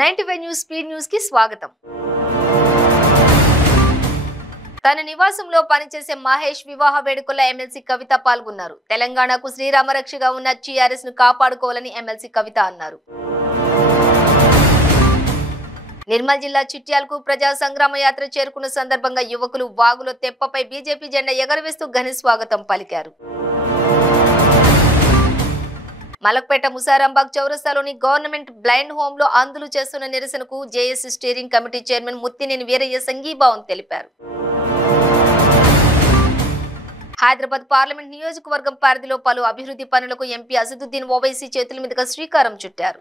95 news speed news కి స్వాగతం. తన నివాసంలో పనిచేసే మహేష్ వివాహ వేడుకల్లో ఎమ్మెల్సీ కవిత పాల్గొన్నారు. తెలంగాణకు శ్రీరామరక్షగా ఉన్న టీఆర్ఎస్ ను కాపాడుకోవాలని ఎమ్మెల్సీ కవిత అన్నారు. నిర్మల్ జిల్లా చిట్యాలకు ప్రజా సంగ్రామ యాత్ర చేరుకున్న సందర్భంగా యువకులు వాగులో తెప్పపై బీజేపీ జెండా ఎగరవేస్తూ ఘన స్వాగతం పలికారు. మలక్పేట ముసారాంబాగ్ చౌరస్తాలోని గవర్నమెంట్ బ్లైండ్ హోమ్ లో ఆందోళన చేస్తున్న నిరసనకు JAC steering committee chairman Muttineni Veeraiah సంఘీభావం తెలిపారు. హైదరాబాద్ పార్లమెంట్ నియోజకవర్గం పరిధిలో పలు అభివృద్ధి పనులకు ఎంపీ అసదుద్దీన్ ఓవైసీ చేతుల మీదుగా శ్రీకారం చుట్టారు.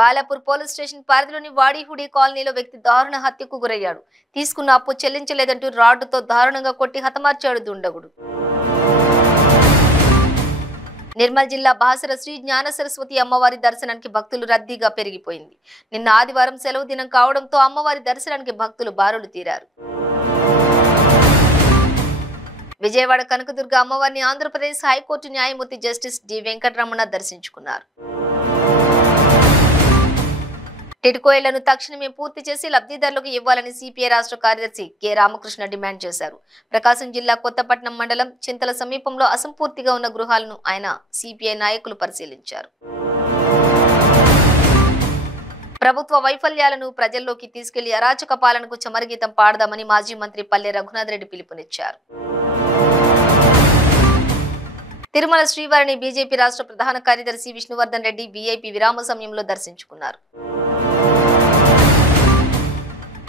బాలాపూర్ పోలీస్ స్టేషన్ పరిధిలోని వాడిహుడి కాలనీలో వ్యక్తి దారుణ హత్యకు గురయ్యాడు. తీసుకున్న అప్పు చెల్లించలేదంటూ రాడ్డుతో దారుణంగా కొట్టి హతమార్చాడు దుండగుడు. నిర్మల్ జిల్లా బాసర శ్రీ జ్ఞాన సరస్వతి అమ్మవారి దర్శనానికి భక్తులు రద్దీగా పెరిగిపోయింది. నిన్న ఆదివారం సెలవు దినం కావడంతో అమ్మవారి దర్శనానికి భక్తులు బారులు తీరారు. విజయవాడ కనకదుర్గ అమ్మవారిని ఆంధ్రప్రదేశ్ హైకోర్టు న్యాయమూర్తి జస్టిస్ డి వెంకటరమణ దర్శించుకున్నారు. టిడ్కో ఇళ్లను తక్షణమే పూర్తి చేసి లబ్ధిదారులకు ఇవ్వాలని సిపిఐ రాష్ట్ర కార్యదర్శి కె రామకృష్ణ డిమాండ్ చేశారు. ప్రకాశం జిల్లా కొత్తపట్నం మండలం చింతల సమీపంలో అసంపూర్తిగా ఉన్న గృహాలను ఆయన సిపిఐ నాయకులు పరిశీలించారు. ప్రభుత్వ వైఫల్యాలను ప్రజల్లోకి తీసుకెళ్లి అరాచక పాలనకు చమరగీతం పాడదామని మాజీ మంత్రి పల్లె రఘునాథ్ రెడ్డి పిలుపునిచ్చారు. తిరుమల శ్రీవారిని బీజేపీ రాష్ట్ర ప్రధాన కార్యదర్శి విష్ణువర్ధన్ రెడ్డి వీఐపీ విరామ సమయంలో దర్శించుకున్నారు.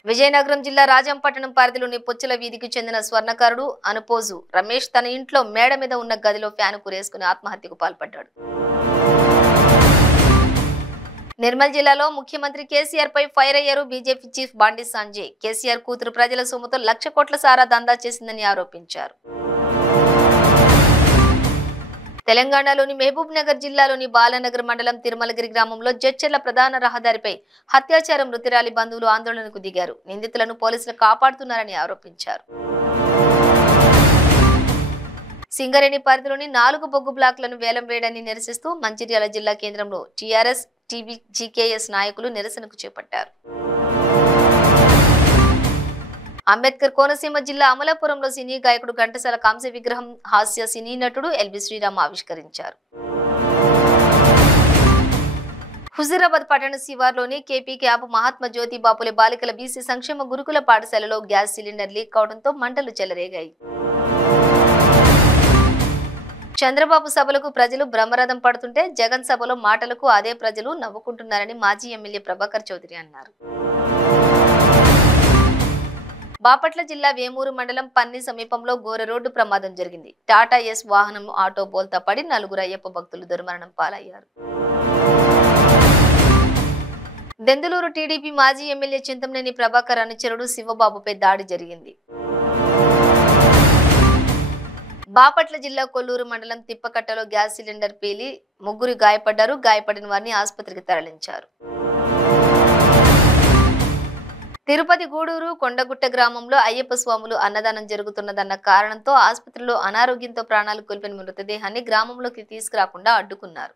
విజయనగరం జిల్లా రాజంపట్నం పరిధిలోని పొచ్చల వీధికి చెందిన స్వర్ణకారుడు అనుపోజు రమేష్ తన ఇంట్లో మేడ మీద ఉన్న గదిలో ఫ్యాన్ కురేసుకుని ఆత్మహత్యకు పాల్పడ్డాడు. నిర్మల్ జిల్లాలో ముఖ్యమంత్రి కేసీఆర్ పై ఫైర్ అయ్యారు బీజేపీ చీఫ్ బండి సంజయ్. కేసీఆర్ కూతురు ప్రజల సొమ్ముతో 1,00,000 కోట్ల సారా దందా చేసిందని ఆరోపించారు. తెలంగాణలోని మహబూబ్ నగర్ జిల్లాలోని బాలానగర్ మండలం తిరుమలగిరి గ్రామంలో జడ్చర్ల ప్రధాన రహదారిపై హత్యాచార మృతురాలి బంధువులు ఆందోళనకు దిగారు. నిందితులను పోలీసులు కాపాడుతున్నారని ఆరోపించారు. సింగరేణి పరిధిలోని 4 బొగ్గు బ్లాక్లను వేలం వేయడాన్ని నిరసిస్తూ మంచిర్యాల జిల్లా కేంద్రంలో టీఆర్ఎస్ టీబీజీకేఎస్ నాయకులు నిరసనకు చేపట్టారు. అంబేద్కర్ కోనసీమ జిల్లా అమలాపురంలో సినీ గాయకుడు ఘంటసాల కాంస్య విగ్రహం హాస్య సినీ నటుడు ఎల్బి శ్రీరామ్ ఆవిష్కరించారు. హుజూరాబాద్ పట్టణ శివార్లోని కేపీ క్యాంప్ మహాత్మా జ్యోతి బాపులే బాలికల బీసీ సంక్షేమ గురుకుల పాఠశాలలో గ్యాస్ సిలిండర్ లీక్ కావడంతో మంటలు చెలరేగాయి. చంద్రబాబు సభలకు ప్రజలు బ్రహ్మరథం పడుతుంటే జగన్ సభలో మాటలకు అదే ప్రజలు నవ్వుకుంటున్నారని మాజీ ఎమ్మెల్యే ప్రభాకర్ చౌదరి అన్నారు. బాపట్ల జిల్లా వేమూరు మండలం పన్ని సమీపంలో ఘోర రోడ్డు ప్రమాదం జరిగింది. టాటా ఎస్ వాహనం ఆటో బోల్తా పడి 4 అయ్యప్ప భక్తులు దుర్మరణం పాలయ్యారు. దెందులూరు టీడీపీ మాజీ ఎమ్మెల్యే చింతమనేని ప్రభాకర్ అనుచరుడు శివబాబుపై దాడి జరిగింది. బాపట్ల జిల్లా కొల్లూరు మండలం తిప్పకట్టలో గ్యాస్ సిలిండర్ పేలి 3 గాయపడ్డారు. గాయపడిన వారిని ఆసుపత్రికి తరలించారు. తిరుపతి గూడూరు కొండగుట్ట గ్రామంలో అయ్యప్ప స్వాములు అన్నదానం జరుగుతున్నదన్న కారణంతో ఆసుపత్రిలో అనారోగ్యంతో ప్రాణాలు కోల్పోయిన మృతదేహాన్ని గ్రామంలోకి తీసుకురాకుండా అడ్డుకున్నారు.